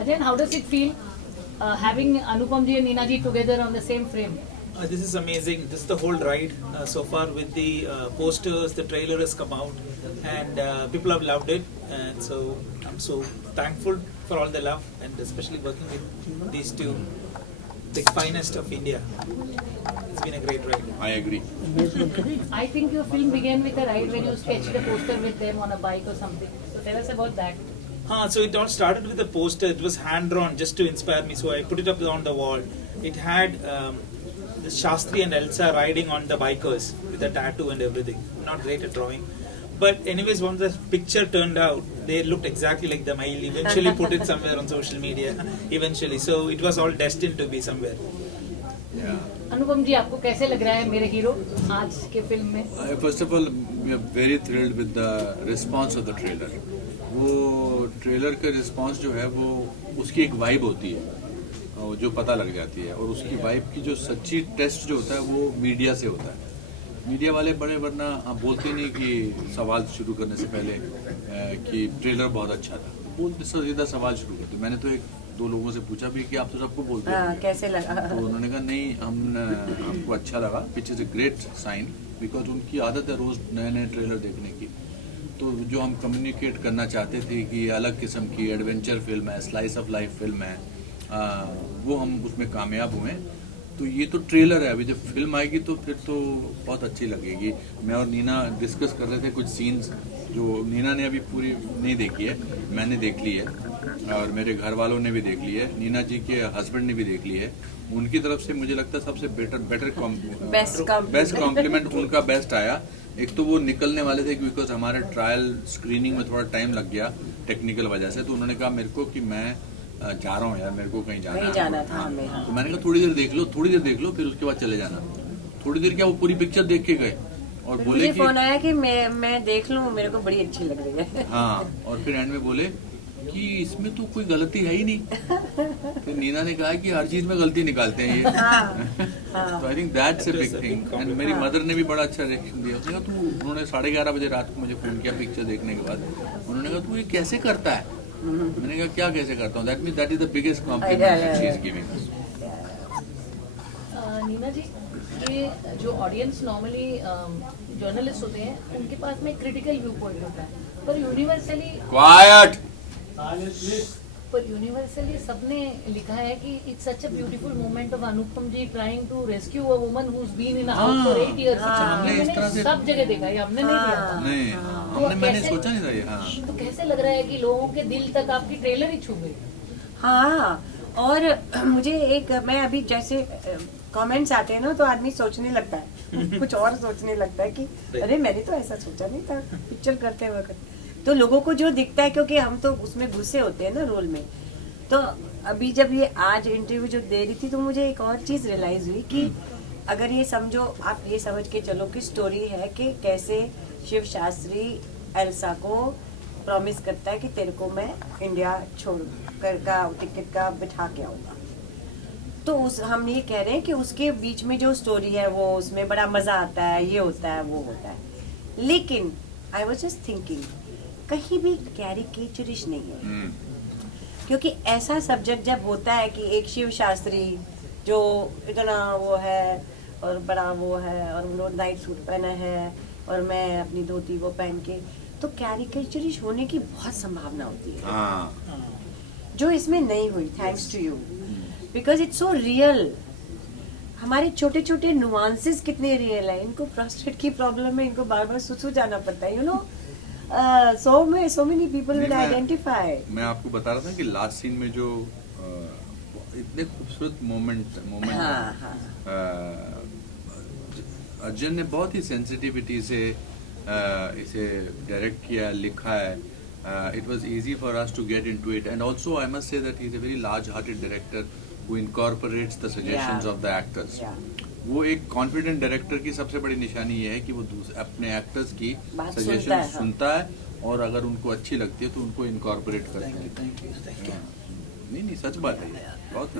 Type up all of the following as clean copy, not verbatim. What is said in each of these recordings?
Again, how does it feel having Anupam ji and Neena ji together on the same frame? This is amazing. This is the whole ride so far with the posters. The trailer has come out, and people have loved it. And so I'm so thankful for all the love, and especially working with these two, the finest of India. It's been a great ride. I agree. I think your film began with a ride when you sketched a poster with them on a bike or something. So tell us about that. So it all started with a poster. It was hand drawn just to inspire me. So I put it up on the wall. It had the Shastri and Elsa riding on the bikers with a tattoo and everything. Not great at drawing. But anyways, once the picture turned out, they looked exactly like them. I'll eventually put it somewhere on social media. Eventually. So it was all destined to be somewhere. Yeah. अनुपम जी आपको कैसे लग रहा है मेरे hero आज के film में? First of all, we are very thrilled with the response of the trailer. वो ट्रेलर का रिस्पांस जो है वो उसकी एक वाइब होती है जो पता लग जाती है, और उसकी वाइब की जो सच्ची टेस्ट जो होता है वो मीडिया से होता है. मीडिया वाले बड़े वरना आप बोलते नहीं कि सवाल शुरू करने से पहले कि ट्रेलर बहुत अच्छा था, बोलते सीधा सवाल शुरू करते. मैंने तो एक दो लोगों से पूछा भी कि आप तो सबको बोलते हैं कैसे लगा, तो उन्होंने कहा नहीं हमको अच्छा लगा, which is a great sign, because उनकी आदत है रोज नए नए ट्रेलर देखने की. तो जो हम कम्युनिकेट करना चाहते थे कि अलग किस्म की एडवेंचर फिल्म है, स्लाइस ऑफ लाइफ फिल्म है, वो हम उसमें कामयाब हुए. तो ये तो ट्रेलर है, अभी जब फिल्म आएगी तो फिर तो बहुत अच्छी लगेगी. मैं और नीना डिस्कस कर रहे थे कुछ सीन्स जो नीना ने अभी पूरी नहीं देखी है, मैंने देख ली है और मेरे घर वालों ने भी देख ली है, नीना जी के हस्बैंड ने भी देख ली है. उनकी तरफ से मुझे लगता है सबसे बेस्ट कॉम्प्लीमेंट उनका बेस्ट आया. एक तो वो निकलने वाले थे बिकॉज हमारे ट्रायल स्क्रीनिंग में थोड़ा टाइम लग गया टेक्निकल वजह से, तो उन्होंने कहा मेरे को कि मैं जा रहा हूँ यार, मेरे को कहीं जाना था. तो मैंने कहा थोड़ी देर देख लो फिर उसके बाद चले जाना. थोड़ी देर क्या वो पूरी पिक्चर देख के गए और बोले कि फोन आया कि मैं देख लूं, मेरे को बड़ी अच्छी लग रही है. हाँ, और फिर एंड में बोले कि इसमें तो कोई गलती है ही नहीं. फिर नीना ने कहा कि हर चीज में गलती निकालते हैं ये. तो I think that's a big thing. And मेरी मदर ने भी बड़ा अच्छा रिएक्शन दिया. उसने कहा उन्होंने 11:30 बजे रात को मुझे फोन किया पिक्चर देखने के बाद. उन्होंने कहा तू ये कैसे करता है. मैंने कहा क्या कैसे करता हूँ. That is the biggest compliment she is giving us. Neena ji, ये जो ऑडियंस नॉर्मली जर्नलिस्ट होते हैं उनके पास में क्रिटिकल व्यू पॉइंट होता है, पर यूनिवर्सली सबने लिखा है कि it's such a beautiful moment of Anupam ji trying to rescue a woman who has been in a house for 8 years. हमने सब जगह देखा है, हमने नहीं दिया. नहीं, मैंने सोचा नहीं था ये. हाँ, तो कैसे लग रहा है कि लोगों के दिल तक आपकी ट्रेलर ही छू गई? हाँ, और मुझे मैं अभी जैसे कमेंट्स आते हैं ना तो आदमी सोचने लगता है कुछ और सोचने लगता है कि अरे मैंने तो ऐसा सोचा नहीं था पिक्चर करते वक्त. तो लोगों को जो दिखता है, क्योंकि हम तो उसमें घुसे होते हैं ना रोल में. तो अभी जब ये आज इंटरव्यू जो दे रही थी तो मुझे एक और चीज रियलाइज हुई कि अगर ये समझो, आप ये समझ के चलो कि स्टोरी है कि कैसे शिव शास्त्री एल्सा को प्रॉमिस करता है कि तेरे को मैं इंडिया छोड़ कर का टिकट का बिठा के आऊंगा. तो हम ये कह रहे हैं कि उसके बीच में जो स्टोरी है वो उसमें बड़ा मजा आता है, ये होता है वो होता है. लेकिन आई वाज जस्ट थिंकिंग कहीं भी कैरिकेचरिश नहीं है. क्योंकि ऐसा सब्जेक्ट जब होता है कि एक शिव शास्त्री जो इतना वो है और बड़ा वो है और उन्होंने नाइट सूट पहना है और मैं अपनी धोती वो पहन के, तो कैरिकेचरिश होने की बहुत संभावना होती है जो इसमें नहीं हुई. Thanks to you, because it's so real. हमारे छोटे छोटे नुआंसेस कितने रियल है. इनको प्रोस्टेट की प्रॉब्लम है, इनको बार बार सुसु जाना पड़ता है. You know, so many people will identify. मैं आपको बता रहा था कि लास्ट सीन में जो इतने खूबसूरत मोमेंट अर्जुन ने बहुत ही सेंसिटिविटी से इसे डायरेक्ट किया, लिखा है. It was easy for us to get into it, and also I must say that he's a very large-hearted director who incorporates the suggestions of the actors. वो एक कॉन्फिडेंट डायरेक्टर की सबसे बड़ी निशानी ये है कि वो अपने एक्टर्स की सजेशन सुनता है और अगर उनको अच्छी लगती है तो उनको इनकॉर्पोरेट करता है. नहीं सच बात है, बहुत.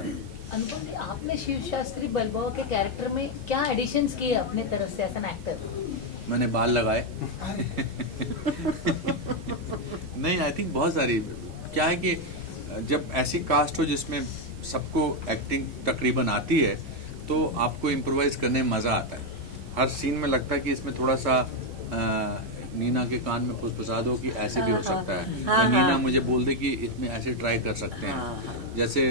अनुपम जी, आपने शिव शास्त्री बलबोआ के कैरेक्टर में क्या एडिशंस किए अपने तरफ से एज एन एक्टर? मैंने बाल लगाए. नहीं, आई थिंक बहुत सारी. क्या है कि जब ऐसी कास्ट हो जिसमें सबको एक्टिंग तकरीबन आती है तो आपको इम्प्रोवाइज करने में मजा आता है। हर सीन में लगता है कि इसमें थोड़ा सा नीना के कान में फुसफुसा दो कि ऐसे भी हो सकता है, या नीना मुझे बोल दे कि इसमें ऐसे ट्राई कर सकते हैं। जैसे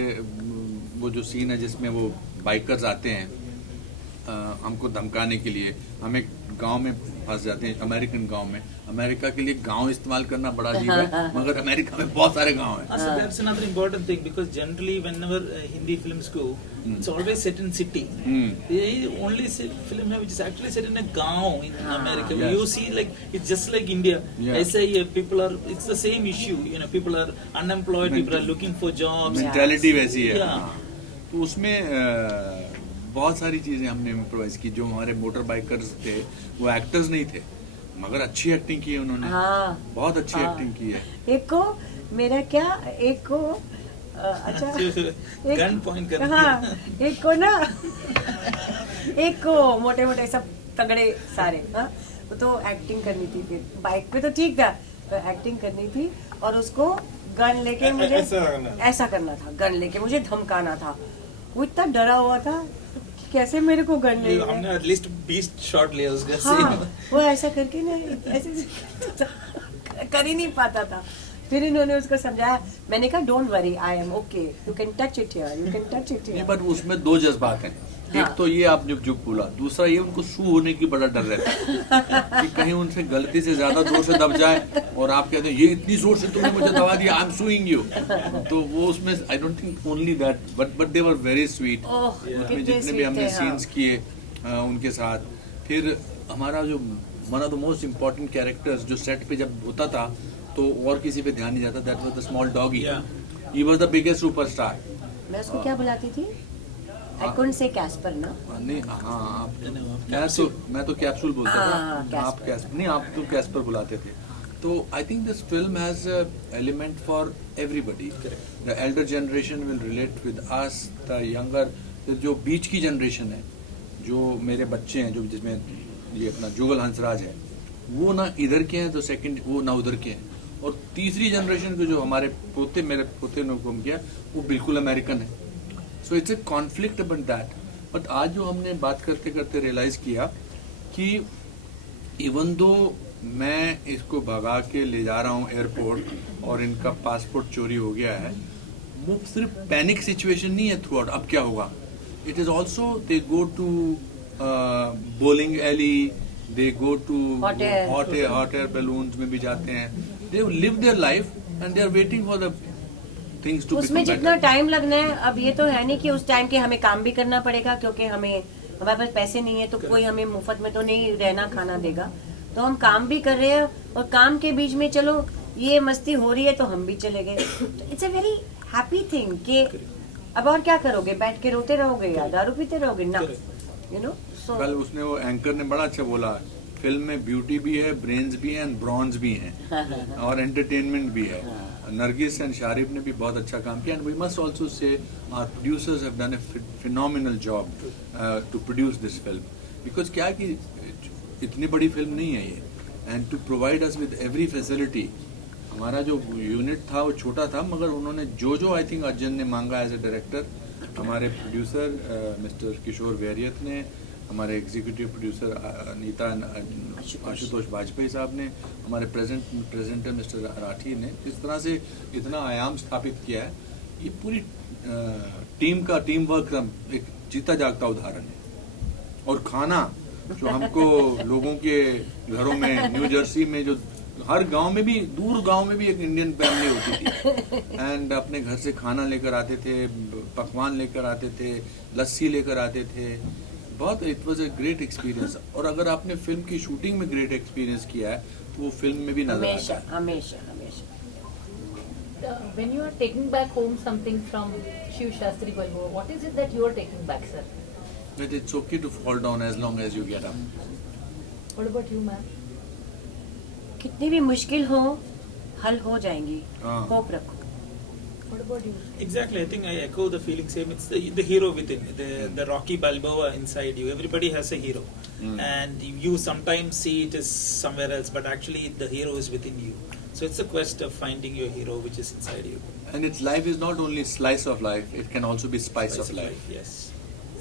वो जो सीन है जिसमें वो बाइकर्स आते हैं हमको धमकाने के लिए, हम एक गांव में फंस जाते हैं, अमेरिकन गांव में। अमेरिका के लिए गांव इस्तेमाल करना बड़ा अजीब है, मगर अमेरिका में बहुत सारे गांव हैं। So that's another important thing, because generally whenever Hindi films go, it's always set in city. The only film which is actually set in a gaon in America. Yes. You see, like it's just like India. Yes. ऐसे ही people are. It's the same issue. You know, people are unemployed. People are looking for jobs. Mentality वैसी है। Yeah. तो उसमें बहुत सारी चीजें हमने improvise की। जो हमारे मोटर बाइकर्स थे वो एक्टर्स नहीं थे, मगर अच्छी एक्टिंग की है उन्होंने। बहुत अच्छी एक्टिंग की है। एक को मेरा क्या, एक को अच्छा गन पॉइंट करना। हाँ, एक को ना एक को मोटे मोटे सब तगड़े सारे, हाँ, तो एक्टिंग करनी थी। फिर बाइक पे तो ठीक था, तो एक्टिंग करनी थी और उसको गन लेके मुझे ऐसा करना था, गन लेके मुझे धमकाना था। वो इतना डरा हुआ था, कैसे मेरे को गन ले, हमने एटलीस्ट 20 शॉट लिया उसका। हाँ, वो ऐसा करके ना ऐसे कर ही नहीं पाता था। फिर इन्होंने उसको समझाया, मैंने कहा don't worry, I am okay, you can touch it here, you can touch it here. But उसमें दो जज्बात हैं। एक तो ये आप जुग बोला, दूसरा ये उनको शू होने की बड़ा डर रहता है कि कहीं उनसे गलती से ज्यादा जोर से दब जाए और आप कहते हैं ये इतनी जोर से तुमने मुझे दबा दिया, आई एम सूइंग यू। तो वो उसमें I don't think only that, but they were very sweet. उसमें जितने भी हमने सीन्स किए उनके साथ। फिर हमारा जो one of the most important characters जो सेट पे जब होता था तो और किसी पे ध्यान नहीं जाता, that was the small doggy. He was the biggest superstar. मैं उसको क्या बुलाती थी? I couldn't say Casper ना। नहीं, हाँ, मैं तो कैप्सूल बोलता था, आप कैस्पर नहीं, आप तो कैस्पर बुलाते थे। तो I think this film has element for everybody. The Elder generation will relate with us, the younger, जो बीच की जनरेशन है, जो मेरे बच्चे हैं, जो जिसमें ये अपना जुगल हंसराज है, वो ना इधर के हैं, तो सेकंड वो ना उधर के हैं, और तीसरी जनरेशन के जो हमारे पोते, मेरे पोते ने हुक्म किया, वो बिल्कुल अमेरिकन है। So it's a conflict about that. But आज जो हमने बात करते करते रियलाइज किया कि इवन दो मैं इसको भगा के ले जा रहा हूँ एयरपोर्ट और इनका पासपोर्ट चोरी हो गया है, वो सिर्फ पैनिक सिचुएशन नहीं है थ्रू आउट, अब क्या होगा। It is also they go to bowling alley, they go to hot air balloons में भी जाते हैं, they live their life and they are waiting for the things to. उसमें जितना टाइम लगना है, अब ये तो है नहीं कि उस टाइम के हमें काम भी करना पड़ेगा, क्योंकि हमारे पास पैसे नहीं है, तो कोई हमें मुफ्त में तो नहीं रहना खाना देगा, तो हम काम भी कर रहे हैं, और काम के बीच में चलो ये मस्ती हो रही है तो हम भी चले गए। It's a very happy thing कि अब और क्या करोगे, बैठ के रोते रहोगे या दारू पीते रहोगे ना, यू नो। सो कल उसने वो एंकर ने बड़ा अच्छा बोला, फिल्म में ब्यूटी भी है, ब्रेन्स भी हैं, ब्रॉन्ज भी हैं और एंटरटेनमेंट भी है। नरगिस एंड शारिफ ने भी बहुत अच्छा काम किया, and we must also say our producers have done a phenomenal job to produce this film, because क्या कि इतनी बड़ी फिल्म नहीं है ये, and to provide us with every facility. हमारा जो यूनिट था वो छोटा था, मगर उन्होंने जो आई थिंक अर्जुन ने मांगा एज ए डायरेक्टर, हमारे प्रोड्यूसर मिस्टर किशोर वैरियत ने, हमारे एग्जीक्यूटिव प्रोड्यूसर नीता आशुतोष वाजपेयी साहब ने, हमारे प्रेजेंटर मिस्टर राठी ने इस तरह से इतना आयाम स्थापित किया है। ये पूरी टीम वर्क एक जीता जागता उदाहरण है। और खाना जो हमको लोगों के घरों में, न्यू जर्सी में, जो हर गांव में भी, दूर गांव में भी एक इंडियन फैमिली होती थी, एंड अपने घर से खाना लेकर आते थे, पकवान लेकर आते थे, लस्सी लेकर आते थे। बहुत it was a great experience. और अगर आपने फिल्म की शूटिंग में ग्रेट एक्सपीरियंस किया है तो वो फिल्म में भी नजर आता है। हमेशा। When you are taking back home something from Shiv Shastri Balbo, what is it that you are taking back, sir? That it's okay to fall down as long as you get up. What about you, ma'am? कितनी भी मुश्किल हो, हल हो जाएंगी, hope रखो। What about you? Exactly, I think I echo the feeling same. It's the hero within, the Rocky Balboa inside you. Everybody has a hero, and you sometimes see it as somewhere else, but actually the hero is within you. So it's a quest of finding your hero, which is inside you. And its life is not only slice of life, it can also be spice of life. Yes.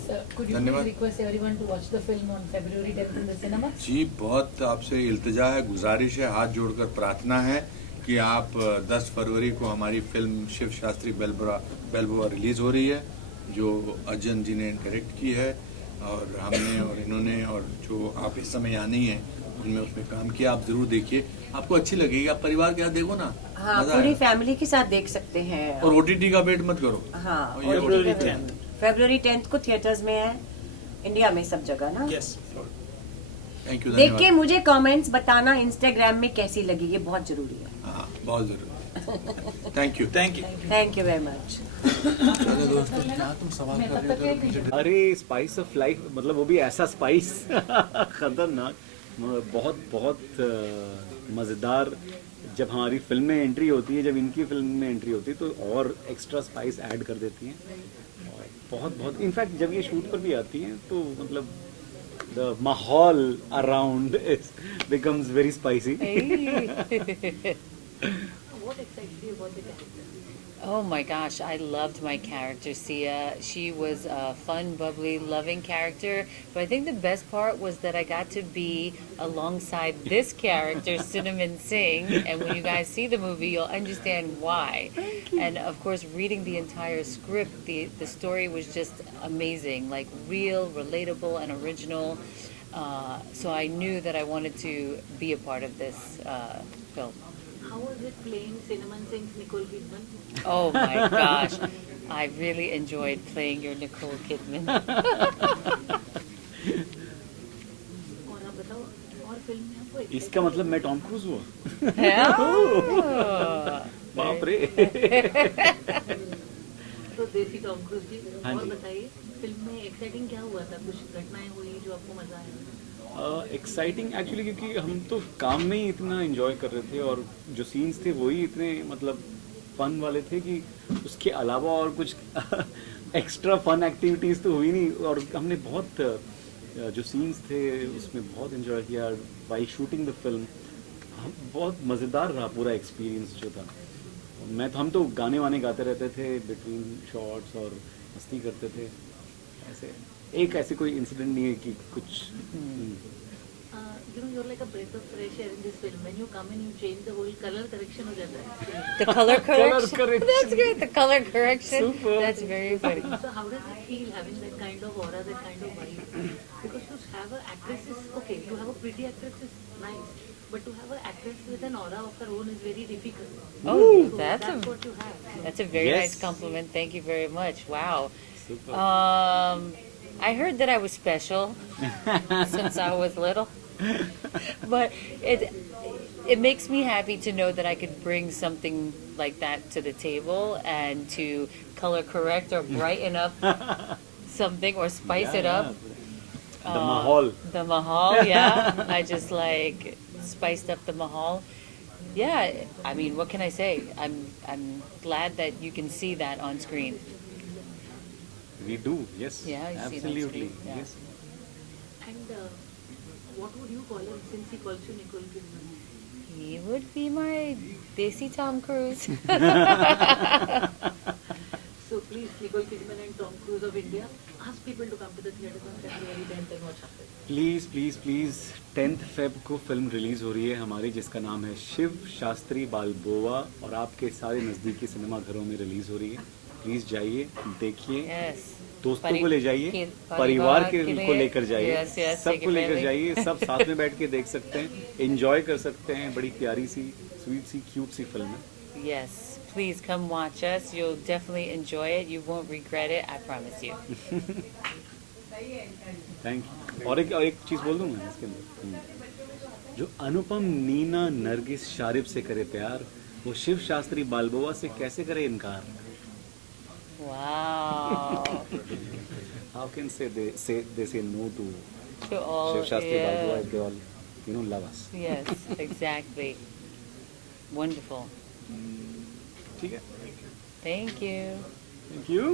Sir, could you धन्यवाद। please request everyone to watch the film on February 10th in the cinemas? जी बहुत आपसे इल्तिजा है, गुजारिश है, हाथ जोड़कर प्रार्थना है कि आप 10 फरवरी को हमारी फिल्म शिव शास्त्री बेलबुआ रिलीज हो रही है, जो अर्जन जी ने डायरेक्ट की है और हमने और इन्होंने, और जो आप इस समय यहाँ नहीं है उनमें उसमें काम किया। आप जरूर देखिए, आपको अच्छी लगेगी। आप परिवार के साथ देखो ना, हाँ, मजा पूरी आएगा। फैमिली के साथ देख सकते हैं। और OTT का वेट मत करो। हाँ, और ये February 10th. फरवरी 10th को थिएटर्स में है, इंडिया में सब जगह ना। Yes. थैंक यू, देख के धन्यवाद। मुझे कमेंट्स बताना इंस्टाग्राम में कैसी लगी, ये बहुत जरूरी है। हाँ, बहुत जरूरी। Thank you. Thank you. Thank you very much. चलो दोस्तों, क्या तुम सवाल मैं कर तब रहे तक हो? एक- पीछे अरे स्पाइस ऑफ लाइफ, मतलब वो भी ऐसा स्पाइस खतरनाक, बहुत बहुत मज़ेदार। जब हमारी फिल्म में एंट्री होती है, जब इनकी फिल्म में एंट्री होती है तो और एक्स्ट्रा स्पाइस ऐड कर देती हैं। और बहुत बहुत इनफैक्ट जब ये शूट पर भी आती हैं तो मतलब द माहौल around becomes very spicy. What excites you about the character? Oh my gosh, I loved my character, Sia. She was a fun, bubbly, loving character. But I think the best part was that I got to be alongside this character, Cinnamon Singh. And when you guys see the movie, you'll understand why. And of course, reading the entire script, the story was just amazing, like real, relatable, and original. So I knew that I wanted to be a part of this film. How was it playing Cinnamon Singh's Nicole Kidman? Oh my gosh. I really enjoyed playing your Nicole Kidman. और आप बताओ, और film में आपको इसका मतलब मैं Tom cruise हुआ? Oh. बाप रे। तो देसी टॉम क्रूज जी, हाँ और जी। बताइए फिल्म में एक्साइटिंग क्या हुआ था? कुछ घटनाएं हुई जो आपको मजा आया? एक्साइटिंग एक्चुअली, क्योंकि हम तो काम में ही इतना एंजॉय कर रहे थे और जो सीन्स थे वही इतने मतलब फन वाले थे कि उसके अलावा और कुछ एक्स्ट्रा फन एक्टिविटीज़ तो हुई नहीं। और हमने बहुत जो सीन्स थे उसमें बहुत एंजॉय किया बाई शूटिंग द फिल्म। बहुत मज़ेदार रहा पूरा एक्सपीरियंस जो था। हम तो गाने वाने गाते रहते थे बिटवीन शॉट्स और मस्ती करते थे। ऐसे एक ऐसे कोई इंसिडेंट नहीं है कि कुछ You know, you're like a breath of fresh air in this film. When you come in, you change the whole color correction हो जाता है. The color correction. correction. That's great. The color correction. Super. That's very funny. So how does it feel having that kind of aura, that kind of vibe? Because to have an actress is okay. To have a pretty actress is nice, but to have an actress with an aura of her own is very difficult. Oh, So that's that's a what you have. that's a very Yes. nice compliment. Thank you very much. Wow. super. I heard that I was special since I was little, but it makes me happy to know that I could bring something like that to the table and to color correct or brighten up something or spice it up. The mahal. The mahal, yeah. I just like spiced up the mahal. Yeah, I mean, what can I say? I'm glad that you can see that on screen. We do, yes. Yeah, I see it on absolutely. screen, yeah. Yes. And what would you call him since he calls you Nicole Kidman? He would be my Desi Tom Cruise. So please, Nicole Kidman and Tom Cruise of India, ask people to come to the theatre on February 10th and watch Hafiz. Please please please 10th Feb को film release हो रही है हमारी, जिसका नाम है शिव शास्त्री बालबोआ, और आपके सारे नज़दीकी सिनेमा घरों में रिलीज़ हो रही है। प्लीज़ जाइए, देखिए, Yes. दोस्तों को ले जाइए, परिवार परिवार के के लिए, को लेकर जाइए, yes, yes, सबको take लेकर it जाइए, सब साथ में बैठ के देख सकते हैं, एंजॉय कर सकते हैं। बड़ी प्यारी सी, स्वीट सी, क्यूट सी फिल्म है। Yes. Please come watch us. You'll definitely enjoy it. You won't regret it. I promise you. Thank you. और एक चीज़ बोल दूँ मैं इसके अंदर, जो अनुपम नीना नरगिस शारिब से करे प्यार, वो शिव शास्त्री बालबोआ से कैसे करे इनकार? Wow. How can they say no to To all. Shiv Shastri Balboa Yeah. if they all love us? Yes, exactly. Wonderful. ठीक है, Thank you. Thank you.